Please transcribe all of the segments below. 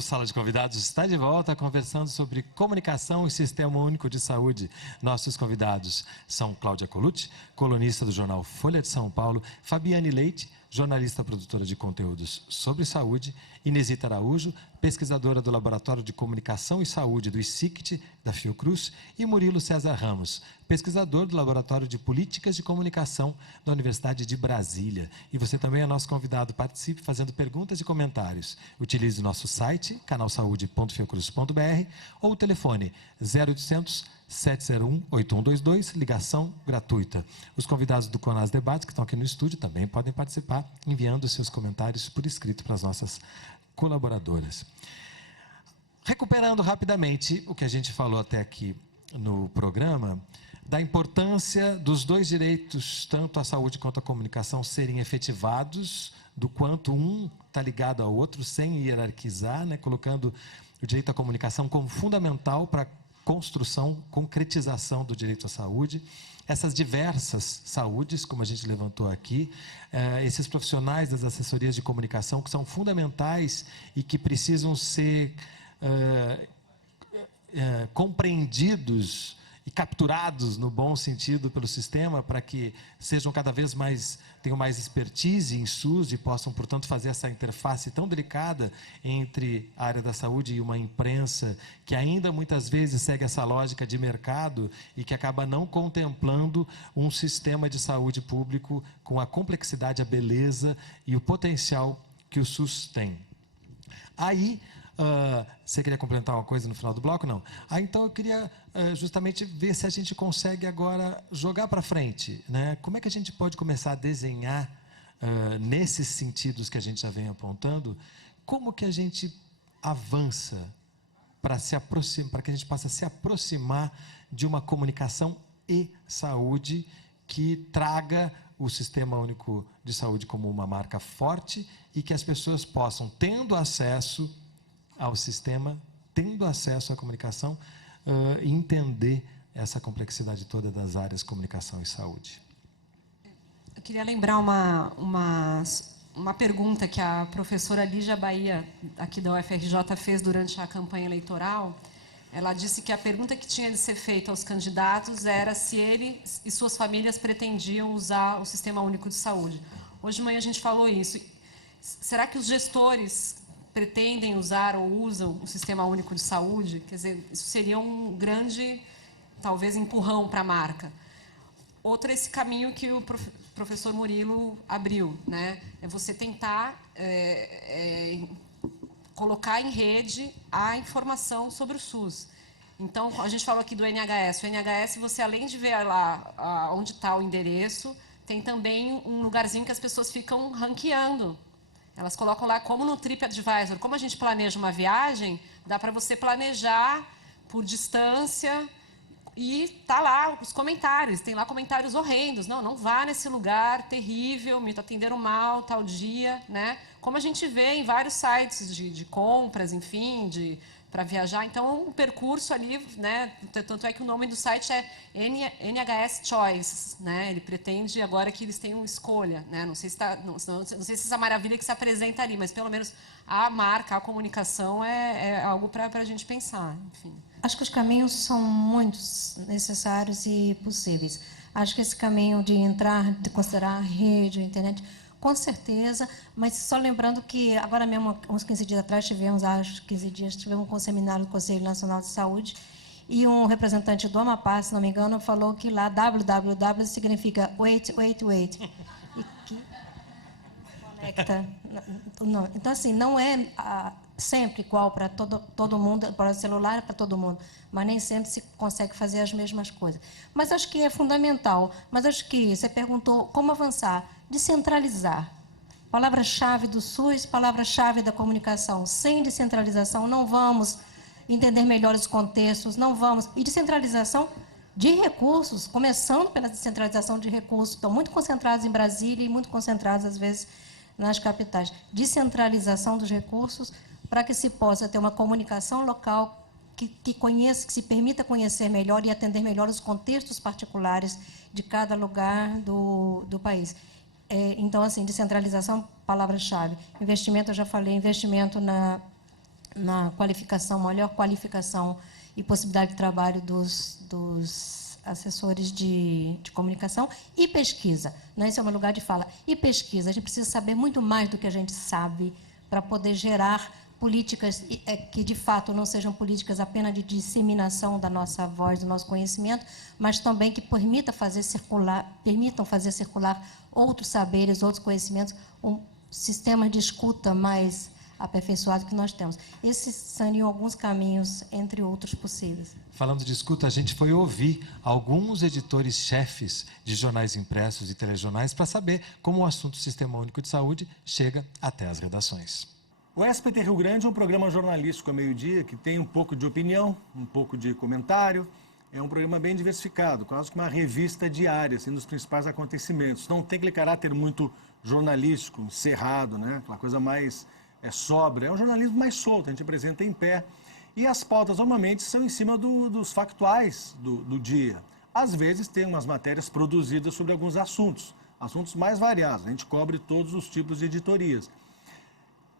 O Sala de Convidados está de volta conversando sobre comunicação e Sistema Único de Saúde. Nossos convidados são Cláudia Colucci, colunista do jornal Folha de São Paulo, Fabiane Leite, jornalista produtora de conteúdos sobre saúde, Inesita Araújo, pesquisadora do Laboratório de Comunicação e Saúde do ICICT, da Fiocruz, e Murilo César Ramos, pesquisador do Laboratório de Políticas de Comunicação da Universidade de Brasília. E você também é nosso convidado, participe fazendo perguntas e comentários. Utilize o nosso site, canalsaude.fiocruz.br, ou o telefone 0800 701 8122, ligação gratuita. Os convidados do CONAS Debates, que estão aqui no estúdio, também podem participar, enviando seus comentários por escrito para as nossas colaboradoras. Recuperando rapidamente o que a gente falou até aqui no programa, da importância dos dois direitos, tanto a saúde quanto a comunicação, serem efetivados, do quanto um está ligado ao outro, sem hierarquizar, né, colocando o direito à comunicação como fundamental para construção, concretização do direito à saúde, essas diversas saúdes, como a gente levantou aqui, esses profissionais das assessorias de comunicação que são fundamentais e que precisam ser compreendidos e capturados no bom sentido pelo sistema para que sejam cada vez mais, tenham mais expertise em SUS e possam, portanto, fazer essa interface tão delicada entre a área da saúde e uma imprensa que ainda muitas vezes segue essa lógica de mercado e que acaba não contemplando um sistema de saúde público com a complexidade, a beleza e o potencial que o SUS tem. Aí, você queria complementar uma coisa no final do bloco? Não. Então eu queria justamente ver se a gente consegue agora jogar para frente, né? Como é que a gente pode começar a desenhar, nesses sentidos que a gente já vem apontando, como que a gente avança para que a gente possa se aproximar de uma comunicação e saúde que traga o Sistema Único de Saúde como uma marca forte e que as pessoas possam, tendo acesso ao sistema, tendo acesso à comunicação, entender essa complexidade toda das áreas comunicação e saúde. Eu queria lembrar uma pergunta que a professora Lígia Bahia, aqui da UFRJ, fez durante a campanha eleitoral. Ela disse que a pergunta que tinha de ser feita aos candidatos era se eles e suas famílias pretendiam usar o Sistema Único de Saúde. Hoje de manhã a gente falou isso. Será que os gestores pretendem usar ou usam o Sistema Único de Saúde? Quer dizer, isso seria um grande, talvez, empurrão para a marca. Outro é esse caminho que o professor Murilo abriu, né? É você tentar colocar em rede a informação sobre o SUS. Então, a gente falou aqui do NHS. O NHS, você, além de ver lá onde está o endereço, tem também um lugarzinho que as pessoas ficam ranqueando. Elas colocam lá como no TripAdvisor. Como a gente planeja uma viagem, dá para você planejar por distância e tá lá os comentários. Tem lá comentários horrendos. Não vá nesse lugar terrível, me atenderam mal, tal dia, né? Como a gente vê em vários sites de compras, enfim, para viajar. Então, um percurso ali, né? Tanto é que o nome do site é NHS Choice, né? Ele pretende agora que eles tenham escolha, né? Não sei se essa maravilha que se apresenta ali, mas pelo menos a marca, a comunicação é algo para a gente pensar, enfim. Acho que os caminhos são muito necessários e possíveis. Acho que esse caminho de entrar, de considerar a rede, a internet, com certeza, mas só lembrando que agora mesmo, uns 15 dias atrás, tivemos um seminário do Conselho Nacional de Saúde e um representante do Amapá, se não me engano, falou que lá www significa wait. E que conecta. Não. Então, assim, não é sempre igual para todo mundo, para o celular é para todo mundo, mas nem sempre se consegue fazer as mesmas coisas. Mas acho que é fundamental. Mas acho que você perguntou como avançar. Descentralizar. Palavra-chave do SUS, palavra-chave da comunicação. Sem descentralização não vamos entender melhor os contextos, não vamos. E descentralização de recursos, começando pela descentralização de recursos, estão muito concentrados em Brasília e muito concentrados, às vezes, nas capitais. Descentralização dos recursos para que se possa ter uma comunicação local que conheça, que se permita conhecer melhor e atender melhor os contextos particulares de cada lugar do país. Então, assim, descentralização, palavra-chave. Investimento, eu já falei, investimento na qualificação, maior qualificação e possibilidade de trabalho dos assessores de comunicação e pesquisa. Né? Esse é o meu lugar de fala. E pesquisa. A gente precisa saber muito mais do que a gente sabe para poder gerar políticas que, de fato, não sejam políticas apenas de disseminação da nossa voz, do nosso conhecimento, mas também que permitam fazer circular outros saberes, outros conhecimentos, um sistema de escuta mais aperfeiçoado que nós temos. Esses seriam alguns caminhos, entre outros possíveis. Falando de escuta, a gente foi ouvir alguns editores-chefes de jornais impressos e telejornais para saber como o assunto Sistema Único de Saúde chega até as redações. O SBT Rio Grande é um programa jornalístico a meio-dia que tem um pouco de opinião, um pouco de comentário. É um programa bem diversificado, quase que uma revista diária, assim, dos principais acontecimentos. Não tem aquele caráter muito jornalístico, encerrado, né? Aquela coisa mais sóbria. É um jornalismo mais solto, a gente apresenta em pé. E as pautas, normalmente, são em cima dos factuais do dia. Às vezes, tem umas matérias produzidas sobre alguns assuntos mais variados. A gente cobre todos os tipos de editorias.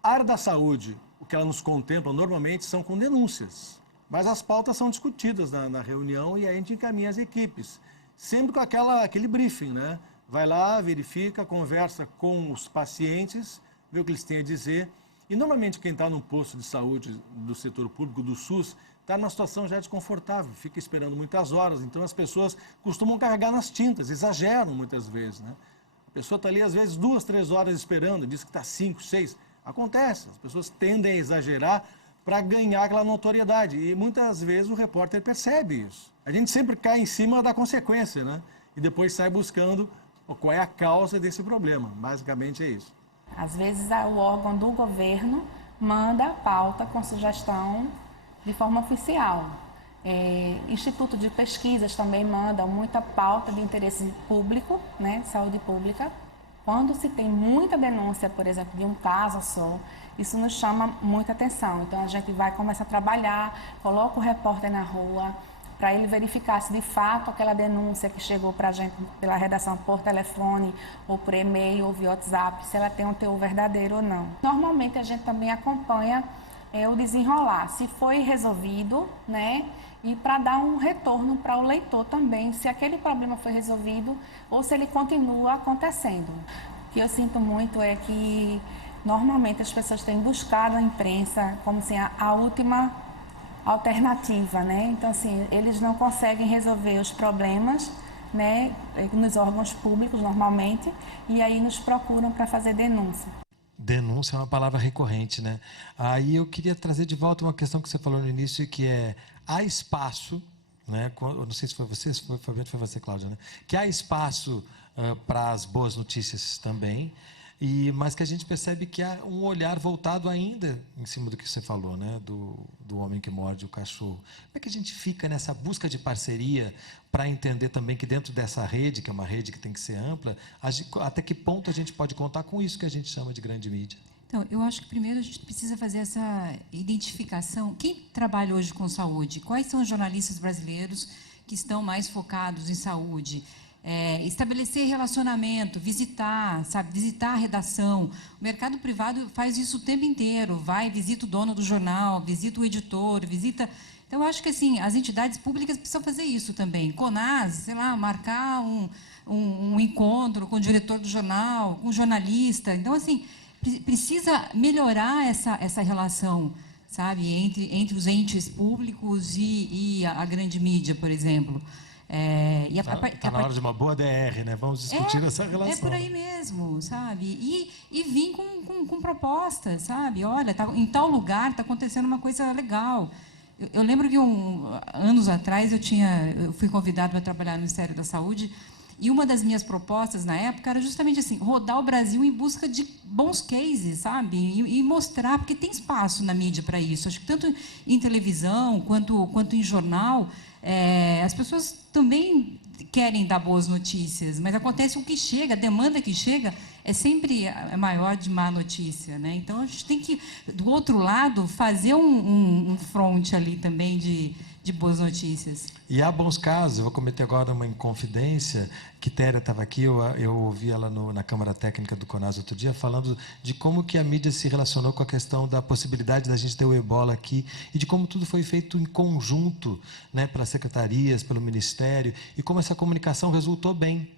A área da saúde, o que ela nos contempla normalmente são com denúncias, mas as pautas são discutidas na reunião e aí a gente encaminha as equipes, sempre com aquele briefing, né? Vai lá, verifica, conversa com os pacientes, vê o que eles têm a dizer e normalmente quem está no posto de saúde do setor público, do SUS, está numa situação já desconfortável, fica esperando muitas horas, então as pessoas costumam carregar nas tintas, exageram muitas vezes, né? A pessoa está ali às vezes 2, 3 horas esperando, diz que está 5, 6... Acontece, as pessoas tendem a exagerar para ganhar aquela notoriedade e muitas vezes o repórter percebe isso. A gente sempre cai em cima da consequência, né? E depois sai buscando qual é a causa desse problema. Basicamente é isso. Às vezes o órgão do governo manda a pauta com sugestão de forma oficial. Instituto de pesquisas também manda muita pauta de interesse público, né? Saúde pública. Quando se tem muita denúncia, por exemplo, de um caso só, isso nos chama muita atenção. Então, a gente vai começar a trabalhar, coloca o repórter na rua, para ele verificar se de fato aquela denúncia que chegou para a gente pela redação por telefone, ou por e-mail, ou via WhatsApp, se ela tem um teor verdadeiro ou não. Normalmente, a gente também acompanha o desenrolar, se foi resolvido, né? E para dar um retorno para o leitor também, se aquele problema foi resolvido ou se ele continua acontecendo. O que eu sinto muito é que, normalmente, as pessoas têm buscado a imprensa como assim, a última alternativa, né? Então, assim, eles não conseguem resolver os problemas, né, nos órgãos públicos, normalmente, e aí nos procuram para fazer denúncia. Denúncia é uma palavra recorrente, né? Aí eu queria trazer de volta uma questão que você falou no início, que é: há espaço, né? Eu não sei se foi você, se foi Fabiano, foi você, Cláudia, né? Que há espaço para as boas notícias também, mas que a gente percebe que há um olhar voltado ainda em cima do que você falou, né? Do homem que morde o cachorro. Como é que a gente fica nessa busca de parceria para entender também que dentro dessa rede, que é uma rede que tem que ser ampla, até que ponto a gente pode contar com isso que a gente chama de grande mídia? Então, eu acho que primeiro a gente precisa fazer essa identificação. Quem trabalha hoje com saúde? Quais são os jornalistas brasileiros que estão mais focados em saúde? Estabelecer relacionamento, visitar a redação. O mercado privado faz isso o tempo inteiro. Visita o dono do jornal, visita o editor, visita... Então, eu acho que assim, as entidades públicas precisam fazer isso também. CONAS, sei lá, marcar um encontro com o diretor do jornal, com o jornalista. Então, assim, precisa melhorar essa relação, sabe, entre os entes públicos e a grande mídia, por exemplo. Está na hora de uma boa DR, né? Vamos discutir essa relação. É por aí mesmo, sabe? E vir com propostas, sabe? Olha, em tal lugar está acontecendo uma coisa legal. Eu lembro que anos atrás eu fui convidado para trabalhar no Ministério da Saúde e uma das minhas propostas na época era justamente assim, rodar o Brasil em busca de bons cases, sabe? E mostrar, porque tem espaço na mídia para isso. Acho que tanto em televisão quanto em jornal, as pessoas também querem dar boas notícias, mas acontece o que chega, a demanda que chega é sempre maior de má notícia, né? Então, a gente tem que, do outro lado, fazer um front ali também de de boas notícias. E há bons casos. Eu vou cometer agora uma inconfidência. Quitéria estava aqui, eu ouvi ela na Câmara Técnica do CONAS outro dia, falando de como que a mídia se relacionou com a questão da possibilidade da gente ter o ebola aqui e de como tudo foi feito em conjunto, né, pelas secretarias, pelo Ministério, e como essa comunicação resultou bem.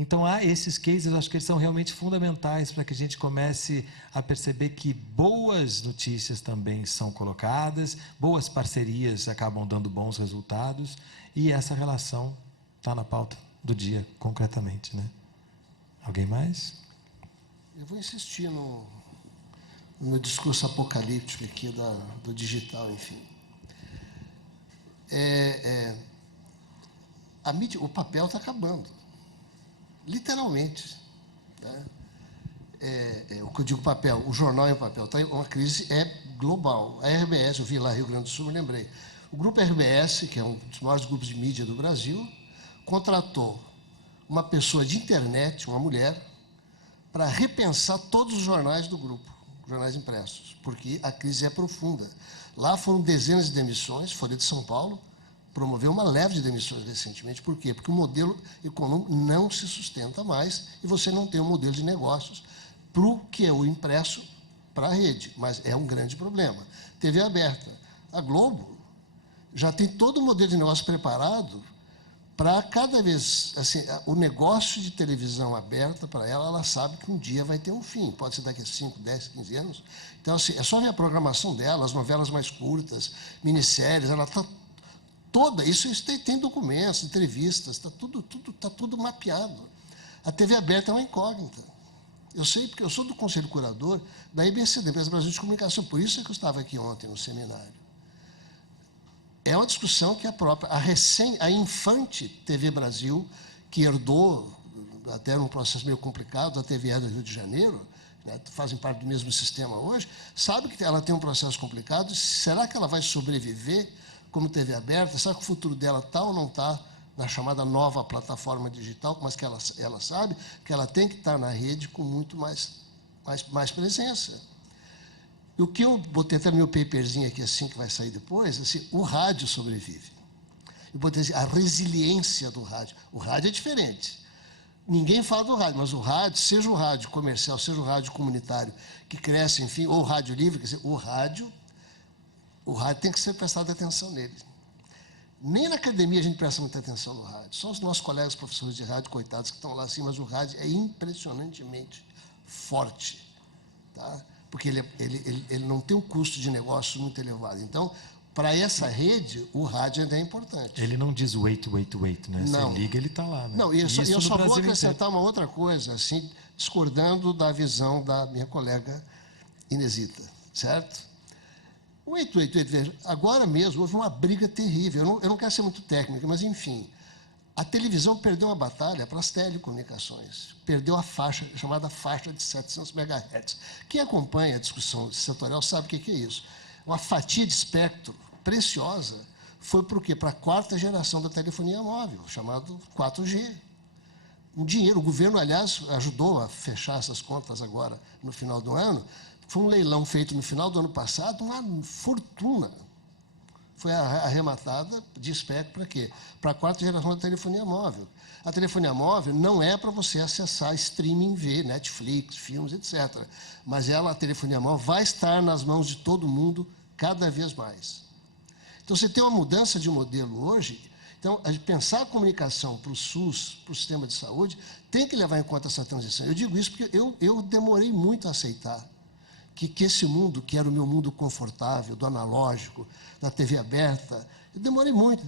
Então, há esses cases, acho que eles são realmente fundamentais para que a gente comece a perceber que boas notícias também são colocadas, boas parcerias acabam dando bons resultados, e essa relação está na pauta do dia, concretamente, né? Alguém mais? Eu vou insistir no meu discurso apocalíptico aqui do digital, enfim. A mídia, o papel está acabando. Literalmente. Né? O que eu digo papel, o jornal é papel. Tá? Uma crise global. A RBS, eu vi lá Rio Grande do Sul, me lembrei. O grupo RBS, que é um dos maiores grupos de mídia do Brasil, contratou uma pessoa de internet, uma mulher, para repensar todos os jornais do grupo, jornais impressos, porque a crise é profunda. Lá foram dezenas de demissões, Folha de São Paulo promoveu uma leve de demissões recentemente. Por quê? Porque o modelo econômico não se sustenta mais e você não tem um modelo de negócios para o que é o impresso para a rede. Mas é um grande problema. TV aberta. A Globo já tem todo o modelo de negócio preparado para cada vez... Assim, o negócio de televisão aberta para ela sabe que um dia vai ter um fim. Pode ser daqui a 5, 10, 15 anos. Então, assim, é só ver a programação dela, as novelas mais curtas, minisséries, ela está toda, isso tem documentos, entrevistas, está tudo mapeado. A TV aberta é uma incógnita. Eu sei, porque eu sou do Conselho Curador da EBC, da Empresa Brasil de Comunicação, por isso é que eu estava aqui ontem no seminário. É uma discussão que a Infante TV Brasil, que herdou, até num processo meio complicado, da TVE do Rio de Janeiro, né, fazem parte do mesmo sistema hoje, sabe que ela tem um processo complicado. Será que ela vai sobreviver como TV aberta? Será que o futuro dela está ou não está na chamada nova plataforma digital, mas que ela sabe que ela tem que estar na rede com muito mais presença. E o que eu botei até no meu paperzinho aqui, assim, que vai sair depois, assim, o rádio sobrevive. Eu botei assim, a resiliência do rádio. O rádio é diferente. Ninguém fala do rádio, mas o rádio, seja o rádio comercial, seja o rádio comunitário, que cresce, enfim, ou o rádio livre, quer dizer, o rádio tem que ser prestado atenção nele. Nem na academia a gente presta muita atenção no rádio. Só os nossos colegas professores de rádio, coitados, que estão lá assim, mas o rádio é impressionantemente forte. Tá? Porque ele não tem um custo de negócio muito elevado. Então, para essa rede, o rádio ainda é importante. Ele não diz wait, né? Não. Você liga, ele está lá. Né? Não, eu só vou acrescentar uma outra coisa, assim, discordando da visão da minha colega Inesita, certo? O 888, veja, agora mesmo houve uma briga terrível. Eu não quero ser muito técnico, mas, enfim, a televisão perdeu uma batalha para as telecomunicações. Perdeu a faixa, chamada faixa de 700 MHz. Quem acompanha a discussão setorial sabe o que é isso. Uma fatia de espectro preciosa foi para o quê? Para a quarta geração da telefonia móvel, chamado 4G. Um dinheiro, o governo, aliás, ajudou a fechar essas contas agora, no final do ano. Foi um leilão feito no final do ano passado, uma fortuna. Foi arrematada de espectro para quê? Para a quarta geração da telefonia móvel. A telefonia móvel não é para você acessar streaming, ver Netflix, filmes, etc. Mas a telefonia móvel vai estar nas mãos de todo mundo cada vez mais. Então, você tem uma mudança de modelo hoje. Então, a gente pensar a comunicação para o SUS, para o sistema de saúde, tem que levar em conta essa transição. Eu digo isso porque eu demorei muito a aceitar que esse mundo, que era o meu mundo confortável, do analógico, da TV aberta, eu demorei muito.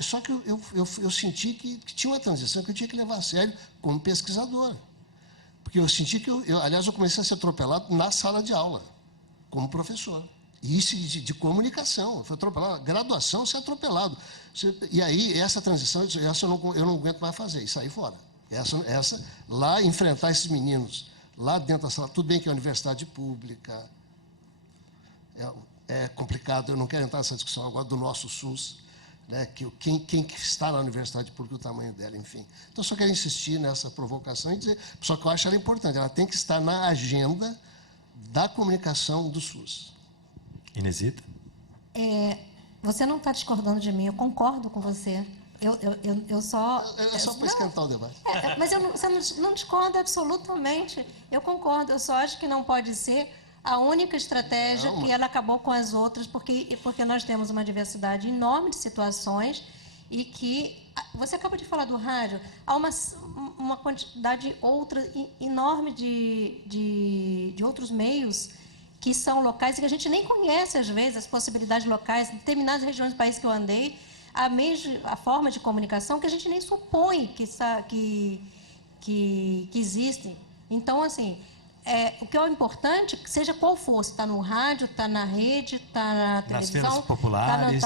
Só que eu senti que tinha uma transição que eu tinha que levar a sério como pesquisador. Porque eu senti que, aliás, eu comecei a ser atropelado na sala de aula, como professor. E isso de comunicação. Eu fui atropelado. Graduação, você é atropelado. E aí, essa transição, eu não aguento mais fazer, e sair fora. Lá, enfrentar esses meninos, lá dentro da sala, tudo bem que é universidade pública, é complicado, eu não quero entrar nessa discussão agora do nosso SUS, né, quem está na universidade pública, o tamanho dela, enfim. Então, eu só quero insistir nessa provocação e dizer, só que eu acho ela importante, ela tem que estar na agenda da comunicação do SUS. Inesita? Você não está discordando de mim, eu concordo com você. Eu só... É só para esquentar o debate. Mas você não discorda absolutamente. Eu concordo, eu só acho que não pode ser a única estratégia que ela acabou com as outras, porque nós temos uma diversidade enorme de situações e que... Você acaba de falar do rádio, há uma quantidade enorme de outros meios que são locais e que a gente nem conhece, às vezes, as possibilidades locais. Em determinadas regiões do país que eu andei, a forma de comunicação que a gente nem supõe que existem. Então, assim, o que é importante, seja qual for, se está no rádio, está na rede, está na televisão... Nas feiras populares...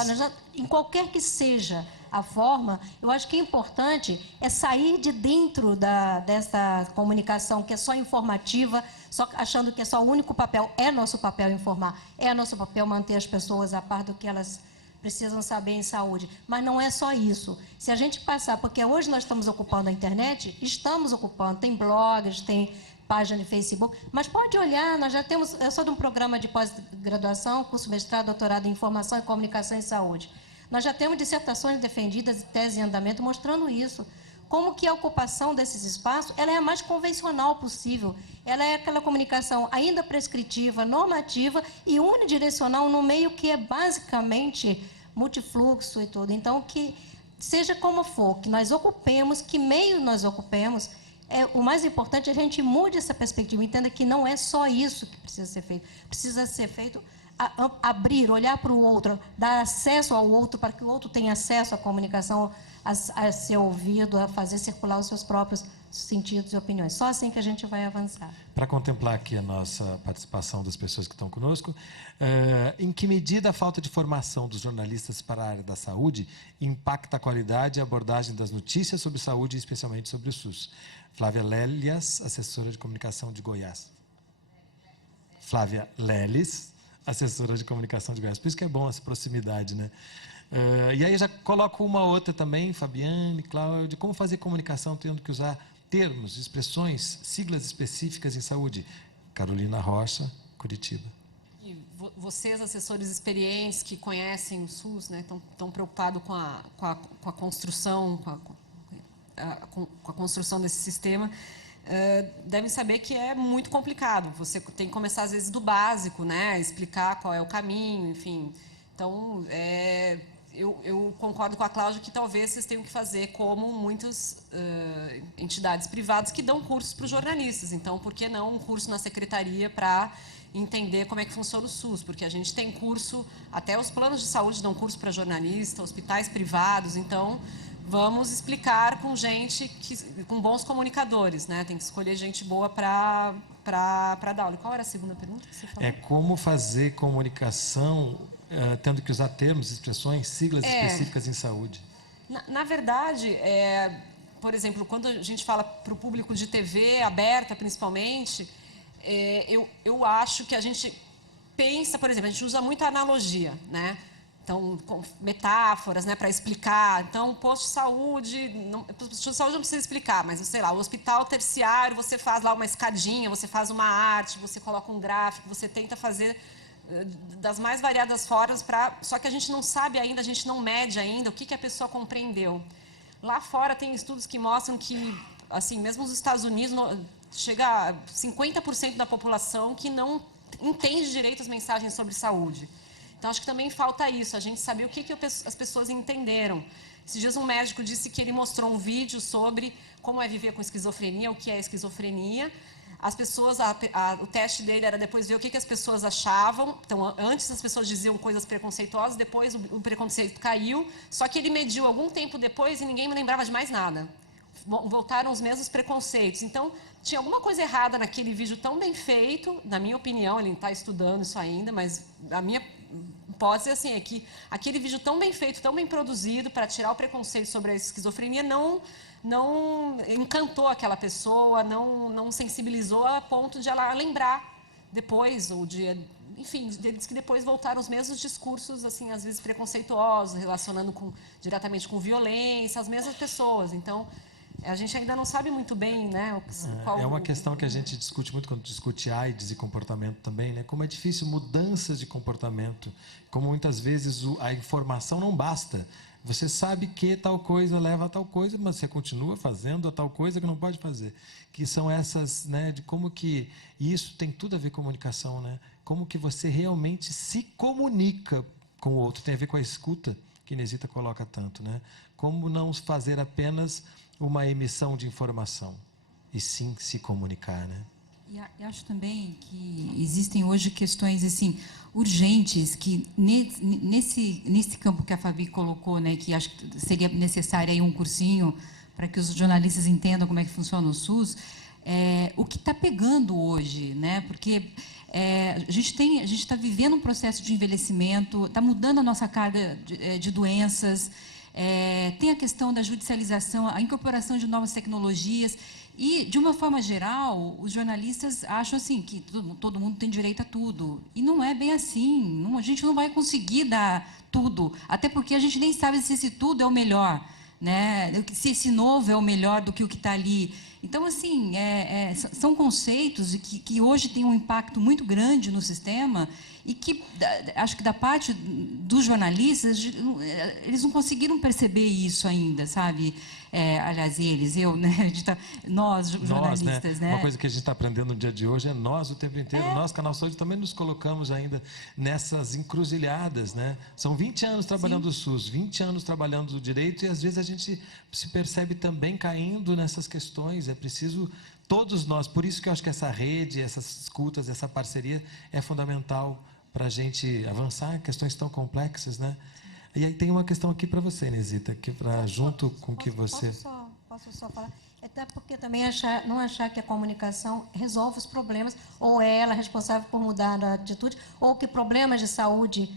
em qualquer que seja a forma, eu acho que é importante sair de dentro dessa comunicação que é só informativa, só achando que é só o único papel. É nosso papel informar, é nosso papel manter as pessoas a par do que elas precisam saber em saúde. Mas não é só isso. Se a gente passar, porque hoje nós estamos ocupando a internet, estamos ocupando, tem blogs, tem página de Facebook, mas pode olhar, nós já temos, eu sou de um programa de pós-graduação, curso mestrado, doutorado em Informação e Comunicação em Saúde. Nós já temos dissertações defendidas, tese em andamento, mostrando isso. Como que a ocupação desses espaços, ela é a mais convencional possível. Ela é aquela comunicação ainda prescritiva, normativa e unidirecional no meio que é basicamente multifluxo e tudo. Então, que seja como for, que nós ocupemos, que meio nós ocupemos, o mais importante é a gente mude essa perspectiva, entenda que não é só isso que precisa ser feito. Precisa ser feito... abrir, olhar para o outro, dar acesso ao outro, para que o outro tenha acesso à comunicação, a ser ouvido, a fazer circular os seus próprios sentidos e opiniões. Só assim que a gente vai avançar. Para contemplar aqui a nossa participação das pessoas que estão conosco, em que medida a falta de formação dos jornalistas para a área da saúde impacta a qualidade e a abordagem das notícias sobre saúde, especialmente sobre o SUS? Flávia Lélias, assessora de comunicação de Goiás. Flávia Lélias, assessora de comunicação de Goiás. Por isso que é bom essa proximidade, né? E aí eu já coloco uma outra também, Fabiane, Cláudio, como fazer comunicação tendo que usar termos, expressões, siglas específicas em saúde. Carolina Rocha, Curitiba. E vocês, assessores experientes que conhecem o SUS, né, estão preocupados com a construção, com a construção desse sistema, devem saber que é muito complicado. Você tem que começar, às vezes, do básico, né? Explicar qual é o caminho, enfim. Então, eu concordo com a Cláudia que talvez vocês tenham que fazer como muitas entidades privadas que dão cursos para os jornalistas. Então, por que não um curso na secretaria para entender como é que funciona o SUS? Porque a gente tem curso, até os planos de saúde dão curso para jornalista, hospitais privados, então... Vamos explicar com gente, com bons comunicadores, né? Tem que escolher gente boa para dar aula. Qual era a segunda pergunta que você falou? Como fazer comunicação tendo que usar termos, expressões, siglas específicas em saúde? Na verdade, por exemplo, quando a gente fala para o público de TV aberta, principalmente, eu acho que a gente pensa, por exemplo, a gente usa muito a analogia, né? Então, com metáforas, né, para explicar. Então, posto de saúde não precisa explicar, mas, sei lá, o hospital terciário, você faz lá uma escadinha, você faz uma arte, você coloca um gráfico, você tenta fazer das mais variadas formas, só que a gente não sabe ainda, a gente não mede ainda o que a pessoa compreendeu. Lá fora tem estudos que mostram que, assim, mesmo nos Estados Unidos, chega a 50% da população que não entende direito as mensagens sobre saúde. Então, acho que também falta isso, a gente saber o que as pessoas entenderam. Esses dias um médico disse que ele mostrou um vídeo sobre como é viver com esquizofrenia, o que é esquizofrenia. As pessoas, o teste dele era depois ver o que as pessoas achavam. Então, antes as pessoas diziam coisas preconceituosas, depois o preconceito caiu. Só que ele mediu algum tempo depois e ninguém me lembrava de mais nada. Voltaram os mesmos preconceitos. Então, tinha alguma coisa errada naquele vídeo tão bem feito, na minha opinião, ele está estudando isso ainda, mas a minha hipótese assim, é que aquele vídeo tão bem feito, tão bem produzido, para tirar o preconceito sobre a esquizofrenia, não encantou aquela pessoa, não sensibilizou a ponto de ela lembrar depois, ou enfim, eles que depois voltaram os mesmos discursos, assim, às vezes preconceituosos, relacionando diretamente com violência, as mesmas pessoas. Então, A gente ainda não sabe muito bem, né? É uma questão que a gente discute muito quando discute AIDS e comportamento também, né? Como é difícil mudanças de comportamento, como muitas vezes a informação não basta. Você sabe que tal coisa leva a tal coisa, mas você continua fazendo a tal coisa que não pode fazer. Que são essas, né? De como que e isso tem tudo a ver com comunicação, né? Como que você realmente se comunica com o outro, tem a ver com a escuta que Inesita coloca tanto, né? Como não fazer apenas uma emissão de informação, e sim se comunicar, né? E acho também que existem hoje questões assim urgentes que nesse campo que a Fabi colocou, né, que acho que seria necessário aí um cursinho para que os jornalistas entendam como é que funciona o SUS, o que está pegando hoje, né? Porque a gente está vivendo um processo de envelhecimento, está mudando a nossa carga de doenças. Tem a questão da judicialização, a incorporação de novas tecnologias e, de uma forma geral, os jornalistas acham assim que todo mundo tem direito a tudo. E não é bem assim. A gente não vai conseguir dar tudo, até porque a gente nem sabe se esse tudo é o melhor, né? Se esse novo é o melhor do que o que está ali. Então, assim, são conceitos que hoje têm um impacto muito grande no sistema e que, acho que da parte dos jornalistas, eles não conseguiram perceber isso ainda, sabe? Aliás, né? Nós, jornalistas, né? Uma coisa que a gente está aprendendo no dia de hoje é nós o tempo inteiro. Nós, Canal Saúde, também nos colocamos ainda nessas encruzilhadas, né? São 20 anos trabalhando o SUS, 20 anos trabalhando o direito e, às vezes, a gente se percebe também caindo nessas questões. É preciso, todos nós, por isso que eu acho que essa rede, essas escutas, essa parceria é fundamental para a gente avançar em questões tão complexas, né? E aí tem uma questão aqui para você, Inesita, que junto com que você... Posso só falar? Até porque também não achar que a comunicação resolve os problemas, ou é ela responsável por mudar a atitude, ou que problemas de saúde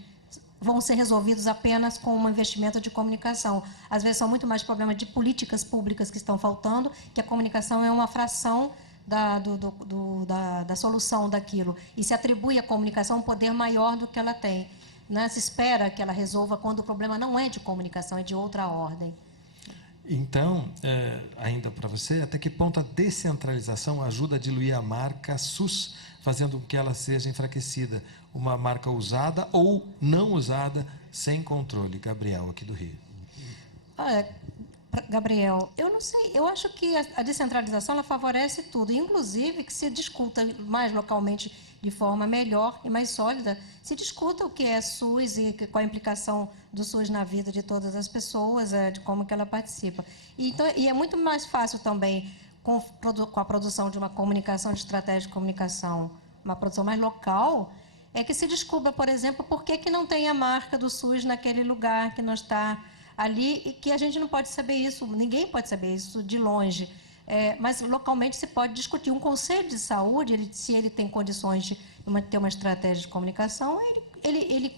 vão ser resolvidos apenas com um investimento de comunicação. Às vezes são muito mais problemas de políticas públicas que estão faltando, que a comunicação é uma fração da solução daquilo. E se atribui à comunicação um poder maior do que ela tem. Né? Se espera que ela resolva quando o problema não é de comunicação, é de outra ordem. Então, ainda para você, até que ponto a descentralização ajuda a diluir a marca SUS, fazendo com que ela seja enfraquecida? Uma marca usada ou não usada, sem controle. Gabriel, aqui do Rio. Gabriel, eu não sei, eu acho que a descentralização ela favorece tudo, inclusive que se discuta mais localmente de forma melhor e mais sólida, se discuta o que é SUS e qual a implicação do SUS na vida de todas as pessoas, de como que ela participa. E é muito mais fácil também, com a produção de uma comunicação, de estratégia de comunicação, uma produção mais local, é que se descubra, por exemplo, por que não tem a marca do SUS naquele lugar que não está ali e que a gente não pode saber isso, ninguém pode saber isso de longe. Mas localmente se pode discutir. Um conselho de saúde, se ele tem condições de ter uma estratégia de comunicação, ele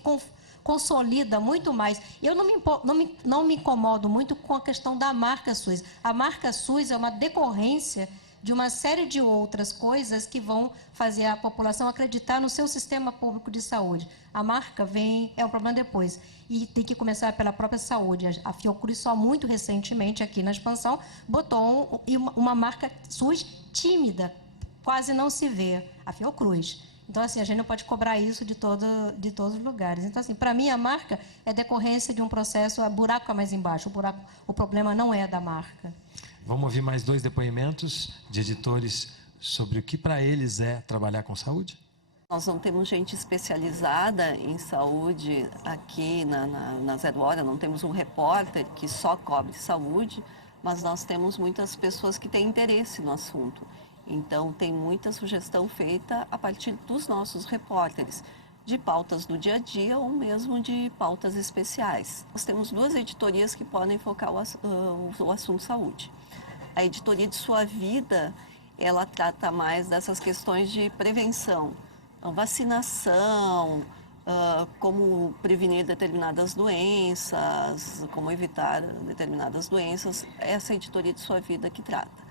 consolida muito mais. Eu não me incomodo muito com a questão da marca SUS. A marca SUS é uma decorrência de uma série de outras coisas que vão fazer a população acreditar no seu sistema público de saúde. A marca é um problema depois. E tem que começar pela própria saúde. A Fiocruz, só muito recentemente, aqui na expansão, botou uma marca SUS tímida. Quase não se vê. A Fiocruz. Então, assim, a gente não pode cobrar isso de todos os lugares. Então, assim, para mim, a marca é decorrência de um processo, a buraco é mais embaixo. O problema não é da marca. Vamos ouvir mais 2 depoimentos de editores sobre o que para eles é trabalhar com saúde? Nós não temos gente especializada em saúde aqui na Zero Hora, não temos um repórter que só cobre saúde, mas nós temos muitas pessoas que têm interesse no assunto. Então, tem muita sugestão feita a partir dos nossos repórteres, de pautas do dia a dia ou mesmo de pautas especiais. Nós temos 2 editorias que podem focar o assunto saúde. A editoria de Sua Vida, ela trata mais dessas questões de prevenção, vacinação, como prevenir determinadas doenças, como evitar determinadas doenças. Essa é a editoria de Sua Vida que trata.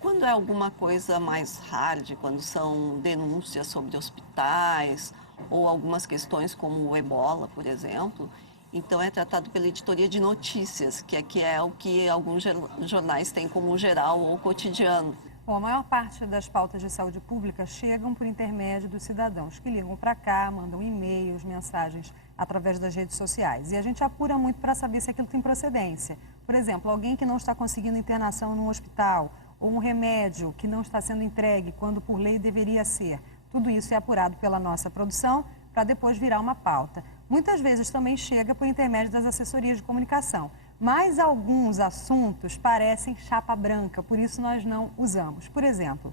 Quando é alguma coisa mais hard, quando são denúncias sobre hospitais ou algumas questões como o ebola, por exemplo, Então, é tratado pela editoria de notícias, que é o que alguns jornais têm como geral ou cotidiano. Bom, a maior parte das pautas de saúde pública chegam por intermédio dos cidadãos, que ligam para cá, mandam e-mails, mensagens através das redes sociais. E a gente apura muito para saber se aquilo tem procedência. Por exemplo, alguém que não está conseguindo internação num hospital, ou um remédio que não está sendo entregue quando por lei deveria ser. Tudo isso é apurado pela nossa produção para depois virar uma pauta. Muitas vezes também chega por intermédio das assessorias de comunicação. Mas alguns assuntos parecem chapa branca, por isso nós não usamos. Por exemplo,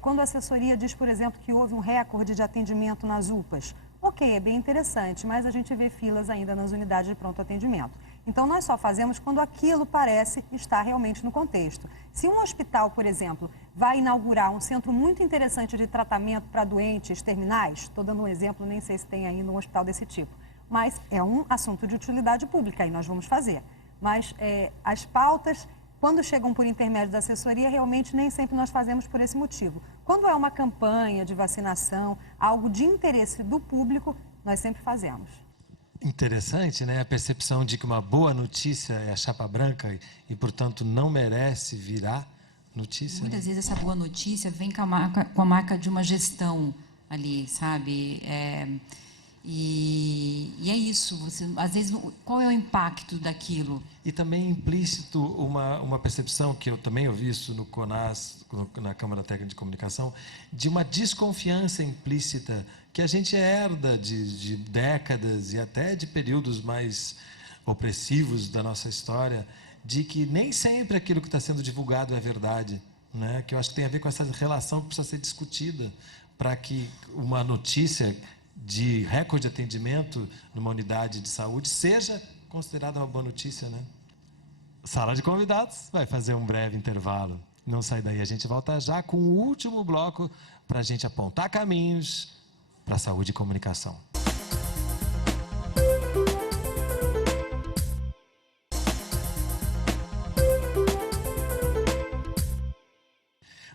quando a assessoria diz, por exemplo, que houve um recorde de atendimento nas UPAs. Ok, é bem interessante, mas a gente vê filas ainda nas unidades de pronto atendimento. Então, nós só fazemos quando aquilo parece estar realmente no contexto. Se um hospital, por exemplo, vai inaugurar um centro muito interessante de tratamento para doentes terminais, estou dando um exemplo, nem sei se tem ainda um hospital desse tipo, mas é um assunto de utilidade pública e nós vamos fazer. Mas as pautas, quando chegam por intermédio da assessoria, realmente nem sempre nós fazemos por esse motivo. Quando é uma campanha de vacinação, algo de interesse do público, nós sempre fazemos. Interessante, né? A percepção de que uma boa notícia é a chapa branca e portanto, não merece virar notícia. Muitas vezes essa boa notícia vem com a marca de uma gestão ali, sabe? E é isso. Você, às vezes, qual é o impacto daquilo? E também implícito uma percepção, que eu também ouvi isso no CONAS, na Câmara Técnica de Comunicação, de uma desconfiança implícita que a gente herda de décadas e até de períodos mais opressivos da nossa história, de que nem sempre aquilo que está sendo divulgado é verdade, né? Que eu acho que tem a ver com essa relação que precisa ser discutida para que uma notícia de recorde de atendimento numa unidade de saúde seja considerada uma boa notícia, né? Sala de convidados vai fazer um breve intervalo. Não sai daí, a gente volta já com o último bloco para a gente apontar caminhos para a saúde e comunicação.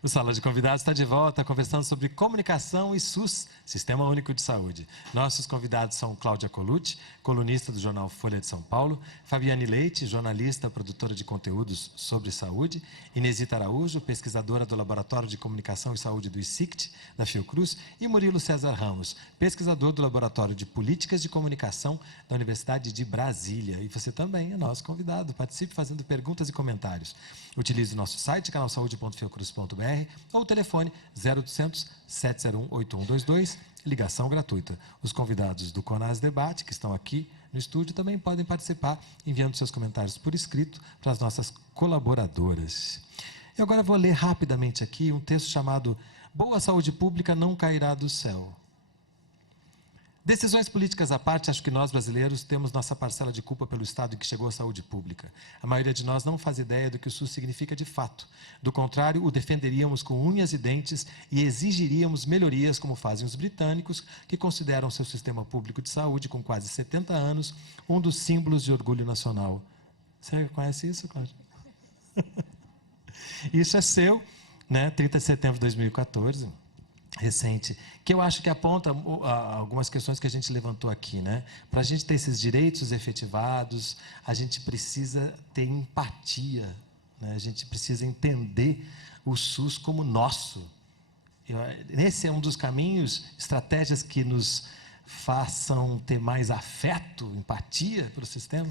O Sala de Convidados está de volta conversando sobre comunicação e SUS, Sistema Único de Saúde. Nossos convidados são Cláudia Colucci, colunista do jornal Folha de São Paulo, Fabiane Leite, jornalista, produtora de conteúdos sobre saúde, Inesita Araújo, pesquisadora do Laboratório de Comunicação e Saúde do ICICT, da Fiocruz, e Murilo César Ramos, pesquisador do Laboratório de Políticas de Comunicação da Universidade de Brasília. E você também é nosso convidado, participe fazendo perguntas e comentários. Utilize o nosso site, canalsaude.fiocruz.br, ou o telefone 0800 701 8122, ligação gratuita. Os convidados do CONAS Debate, que estão aqui no estúdio, também podem participar enviando seus comentários por escrito para as nossas colaboradoras. Eu agora vou ler rapidamente aqui um texto chamado Boa Saúde Pública não cairá do céu. Decisões políticas à parte, acho que nós, brasileiros, temos nossa parcela de culpa pelo estado em que chegou a saúde pública. A maioria de nós não faz ideia do que o SUS significa de fato. Do contrário, o defenderíamos com unhas e dentes e exigiríamos melhorias, como fazem os britânicos, que consideram seu sistema público de saúde, com quase 70 anos, um dos símbolos de orgulho nacional. Você conhece isso, Cláudia? Isso é seu, né? 30 de setembro de 2014. Recente, que eu acho que aponta algumas questões que a gente levantou aqui, né? Para a gente ter esses direitos efetivados, a gente precisa ter empatia, né? A gente precisa entender o SUS como nosso. Esse é um dos caminhos, estratégias que nos façam ter mais afeto, empatia pelo sistema.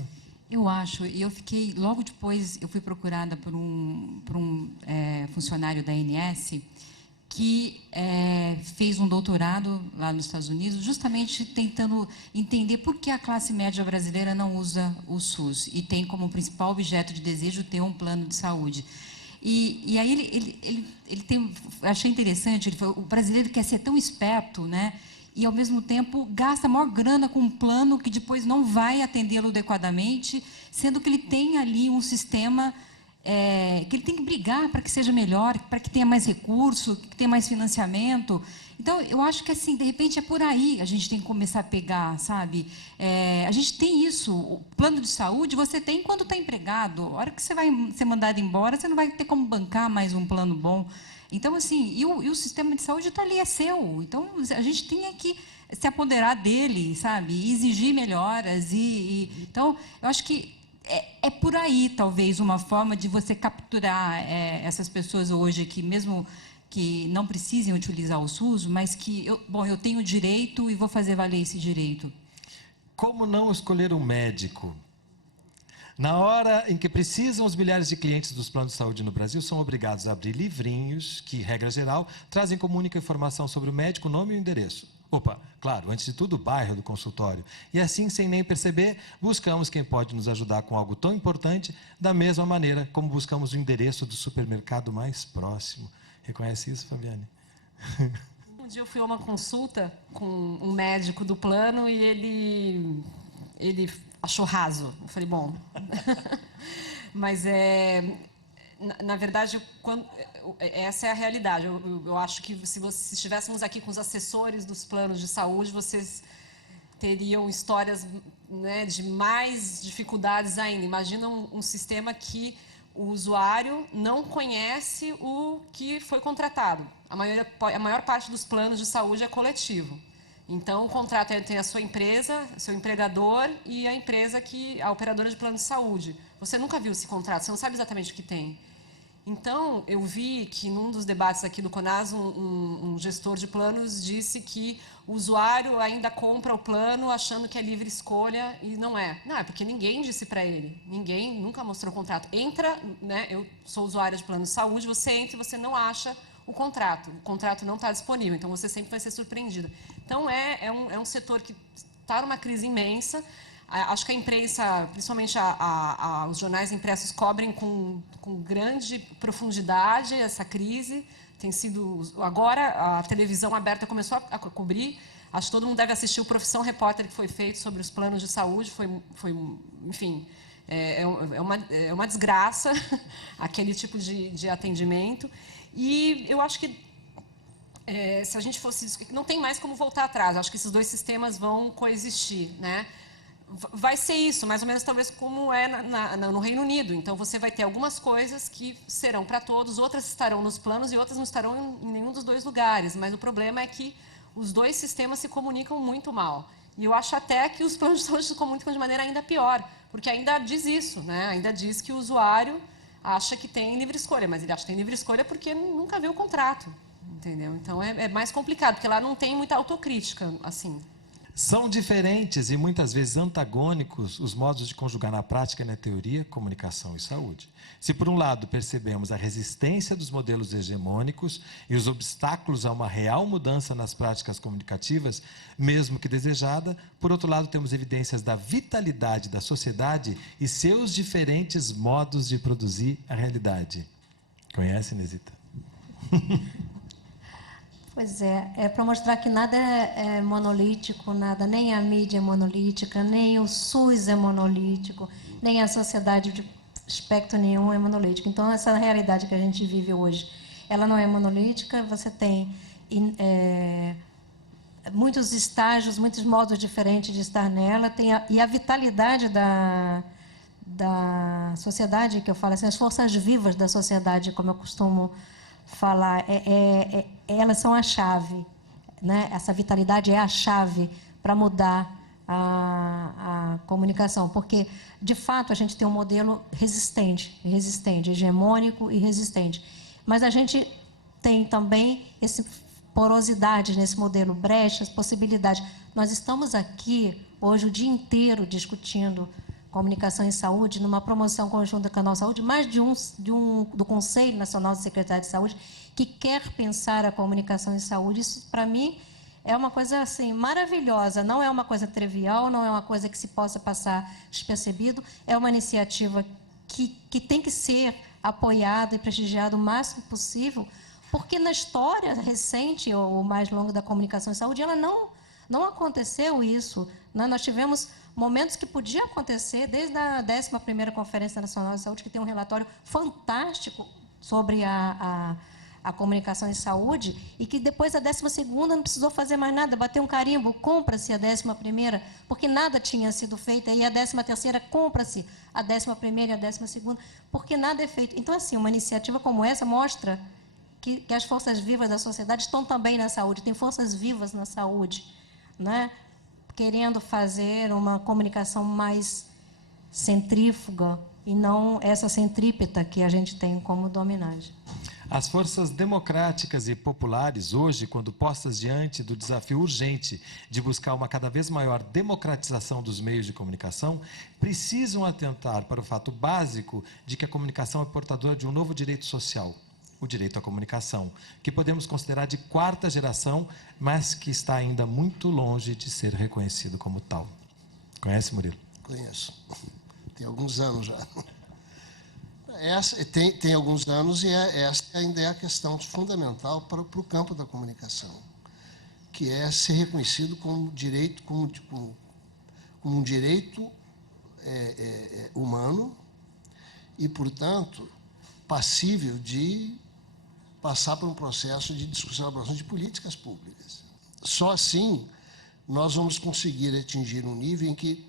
Eu acho, e eu fiquei, logo depois, eu fui procurada por um funcionário da ANS, que fez um doutorado lá nos Estados Unidos, justamente tentando entender por que a classe média brasileira não usa o SUS e tem como principal objeto de desejo ter um plano de saúde. E aí ele tem, achei interessante, ele falou, o brasileiro quer ser tão esperto, né? E ao mesmo tempo gasta a maior grana com um plano que depois não vai atendê-lo adequadamente, sendo que ele tem ali um sistema que ele tem que brigar para que seja melhor, para que tenha mais recurso, que tenha mais financiamento. Então, eu acho que, assim, de repente, é por aí a gente tem que começar a pegar, sabe? A gente tem isso, o plano de saúde você tem quando está empregado. A hora que você vai ser mandado embora, você não vai ter como bancar mais um plano bom. Então, assim, e o sistema de saúde está ali, é seu. Então, a gente tem que se apoderar dele, sabe? E exigir melhoras. Então, eu acho que é por aí, talvez, uma forma de você capturar essas pessoas hoje que, mesmo que não precisem utilizar o SUS, mas que, eu tenho direito e vou fazer valer esse direito. Como não escolher um médico? Na hora em que precisam, os milhares de clientes dos planos de saúde no Brasil são obrigados a abrir livrinhos que, regra geral, trazem como única informação sobre o médico, o nome e o endereço. Opa, claro, antes de tudo, o bairro do consultório. E assim, sem nem perceber, buscamos quem pode nos ajudar com algo tão importante, da mesma maneira como buscamos o endereço do supermercado mais próximo. Reconhece isso, Fabiane? Um dia eu fui a uma consulta com um médico do plano e ele achou raso. Eu falei, bom... Mas, na verdade, essa é a realidade. Eu acho que se estivéssemos aqui com os assessores dos planos de saúde, vocês teriam histórias, né, de mais dificuldades ainda. Imagina um sistema que o usuário não conhece o que foi contratado. A maior parte dos planos de saúde é coletivo. Então, o contrato tem a sua empresa, seu empregador e a empresa a operadora de plano de saúde. Você nunca viu esse contrato, você não sabe exatamente o que tem. Então, eu vi que num dos debates aqui do CONAS, um gestor de planos disse que o usuário ainda compra o plano achando que é livre escolha e não é. Não, é porque ninguém disse para ele, ninguém nunca mostrou o contrato. Entra, né, eu sou usuária de plano de saúde, você entra e você não acha o contrato não está disponível, então você sempre vai ser surpreendida. Então, é um setor que está numa crise imensa. Acho que a imprensa, principalmente os jornais impressos, cobrem com grande profundidade essa crise. Tem sido... Agora, a televisão aberta começou a cobrir. Acho que todo mundo deve assistir o Profissão Repórter, que foi feito sobre os planos de saúde. Enfim, é uma desgraça aquele tipo de atendimento. E eu acho que, se a gente fosse... Não tem mais como voltar atrás. Acho que esses dois sistemas vão coexistir, né? Vai ser isso, mais ou menos talvez como é no Reino Unido. Então, você vai ter algumas coisas que serão para todos, outras estarão nos planos e outras não estarão em nenhum dos dois lugares. Mas o problema é que os dois sistemas se comunicam muito mal. E eu acho até que os planos de saúde se comunicam de maneira ainda pior, porque ainda diz isso, né? Ainda diz que o usuário acha que tem livre escolha, mas ele acha que tem livre escolha porque nunca viu o contrato, entendeu? Então, é mais complicado, porque lá não tem muita autocrítica, assim. São diferentes e muitas vezes antagônicos os modos de conjugar na prática e na teoria comunicação e saúde. Se, por um lado, percebemos a resistência dos modelos hegemônicos e os obstáculos a uma real mudança nas práticas comunicativas, mesmo que desejada, por outro lado, temos evidências da vitalidade da sociedade e seus diferentes modos de produzir a realidade. Conhece, Inesita? Pois é para mostrar que nada é monolítico, nada, nem a mídia é monolítica, nem o SUS é monolítico, nem a sociedade de aspecto nenhum é monolítica. Então, essa realidade que a gente vive hoje, ela não é monolítica, você tem muitos estágios, muitos modos diferentes de estar nela, e a vitalidade da sociedade, que eu falo assim, as forças vivas da sociedade, como eu costumo falar, elas são a chave, né? Essa vitalidade é a chave para mudar a comunicação, porque, de fato, a gente tem um modelo resistente, hegemônico e resistente, mas a gente tem também essa porosidade nesse modelo, brechas, possibilidades. Nós estamos aqui hoje o dia inteiro discutindo comunicação em saúde, numa promoção conjunta com a Nossa Saúde, mais do Conselho Nacional de Secretários de Saúde, que quer pensar a comunicação em saúde. Isso, para mim, é uma coisa assim, maravilhosa, não é uma coisa trivial, não é uma coisa que se possa passar despercebido, é uma iniciativa que tem que ser apoiada e prestigiada o máximo possível, porque na história recente, ou mais longa da comunicação em saúde, ela não aconteceu isso, né? Nós tivemos momentos que podia acontecer, desde a 11ª Conferência Nacional de Saúde, que tem um relatório fantástico sobre a comunicação em saúde, e que depois a 12ª não precisou fazer mais nada, bateu um carimbo, compra-se a 11ª, porque nada tinha sido feito, e a 13ª compra-se a 11ª e a 12ª, porque nada é feito. Então, assim, uma iniciativa como essa mostra que as forças vivas da sociedade estão também na saúde, tem forças vivas na saúde, né, querendo fazer uma comunicação mais centrífuga e não essa centrípeta que a gente tem como dominante. As forças democráticas e populares, hoje, quando postas diante do desafio urgente de buscar uma cada vez maior democratização dos meios de comunicação, precisam atentar para o fato básico de que a comunicação é portadora de um novo direito social, o direito à comunicação, que podemos considerar de quarta geração, mas que está ainda muito longe de ser reconhecido como tal. Conhece, Murilo? Conheço. Tem alguns anos já. Tem alguns anos e essa ainda é a questão fundamental para o campo da comunicação, que é ser reconhecido como direito, como um direito humano e, portanto, passível de passar por um processo de discussão e elaboração de políticas públicas. Só assim nós vamos conseguir atingir um nível em que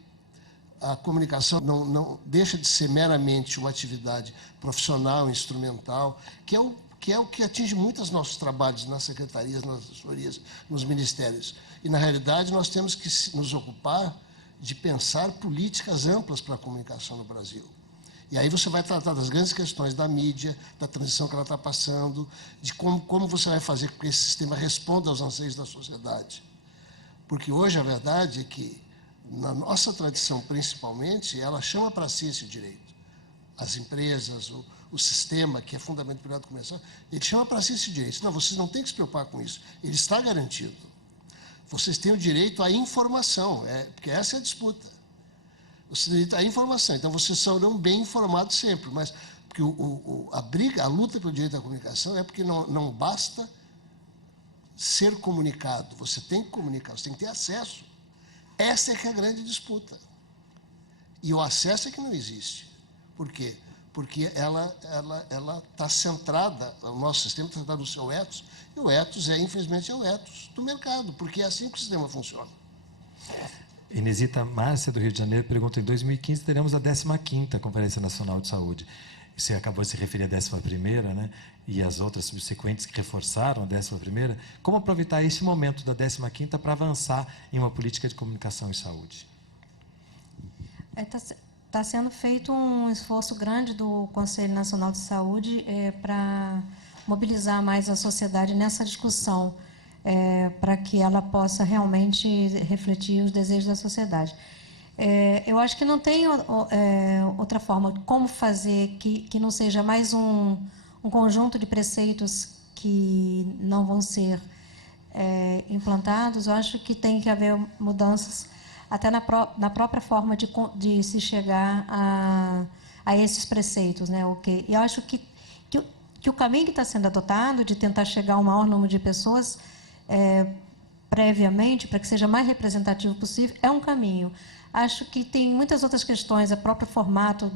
a comunicação não deixa de ser meramente uma atividade profissional, instrumental, que é o que atinge muitos nossos trabalhos nas secretarias, nas assessorias, nos ministérios. E, na realidade, nós temos que nos ocupar de pensar políticas amplas para a comunicação no Brasil. E aí você vai tratar das grandes questões da mídia, da transição que ela está passando, de como você vai fazer com que esse sistema responda aos anseios da sociedade. Porque hoje a verdade é que, na nossa tradição, principalmente, ela chama para si esse direito. As empresas, o sistema, que é fundamental para o comercial, ele chama para si esse direito. Não, vocês não têm que se preocupar com isso. Ele está garantido. Vocês têm o direito à informação, porque essa é a disputa. Vocês têm o direito à informação, então vocês serão bem informados sempre. Mas porque a luta pelo direito à comunicação é porque não basta ser comunicado, você tem que comunicar, você tem que ter acesso. Essa é que é a grande disputa. E o acesso é que não existe. Por quê? Porque ela está centrada, o nosso sistema está centrado no seu ethos, e o ethos infelizmente, é o ethos do mercado, porque é assim que o sistema funciona. Inesita Márcia, do Rio de Janeiro, pergunta: em 2015 teremos a 15ª Conferência Nacional de Saúde. Você acabou de se referir à 11ª, né? E as outras subsequentes que reforçaram a 11ª. Como aproveitar esse momento da 15ª para avançar em uma política de comunicação e saúde? Está sendo feito um esforço grande do Conselho Nacional de Saúde para mobilizar mais a sociedade nessa discussão, para que ela possa realmente refletir os desejos da sociedade. Eu acho que não tem outra forma de como fazer que não seja mais um conjunto de preceitos que não vão ser implantados. Eu acho que tem que haver mudanças até na própria forma de se chegar a esses preceitos, né? E eu acho que o caminho que está sendo adotado de tentar chegar ao maior número de pessoas previamente, para que seja mais representativo possível, é um caminho. Acho que tem muitas outras questões, o próprio formato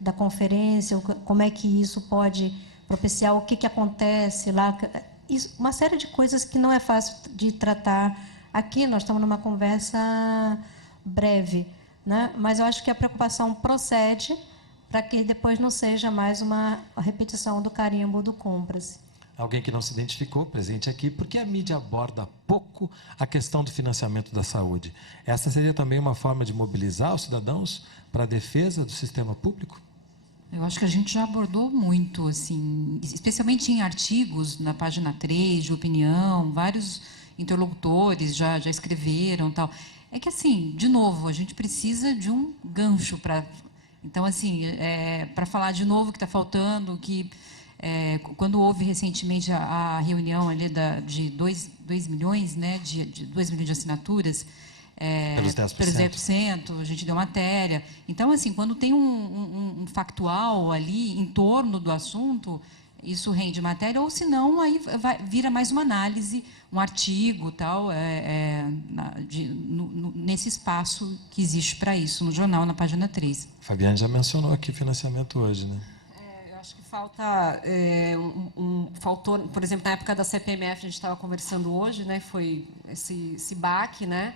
da conferência, como é que isso pode propiciar, o que acontece lá, uma série de coisas que não é fácil de tratar aqui. Nós estamos numa conversa breve, né? Mas eu acho que a preocupação procede para que depois não seja mais uma repetição do carimbo do compra-se. Alguém que não se identificou, presente aqui, porque a mídia aborda pouco a questão do financiamento da saúde. Essa seria também uma forma de mobilizar os cidadãos para a defesa do sistema público? Eu acho que a gente já abordou muito, assim, especialmente em artigos, na página 3, de opinião, vários interlocutores já escreveram, tal. É que, assim, de novo, a gente precisa de um gancho para... Então, assim, para falar de novo que está faltando, que... quando houve recentemente a reunião ali de 2 milhões, né, de 2 milhões de assinaturas, pelos 10%. Pelos 10%, a gente deu matéria. Então, assim, quando tem um factual ali em torno do assunto, isso rende matéria, ou senão aí vira mais uma análise, um artigo, tal, nesse espaço que existe para isso, no jornal, na página 3. Fabiane já mencionou aqui financiamento hoje, né? Acho que faltou, por exemplo, na época da CPMF, a gente estava conversando hoje, né, foi esse baque, né?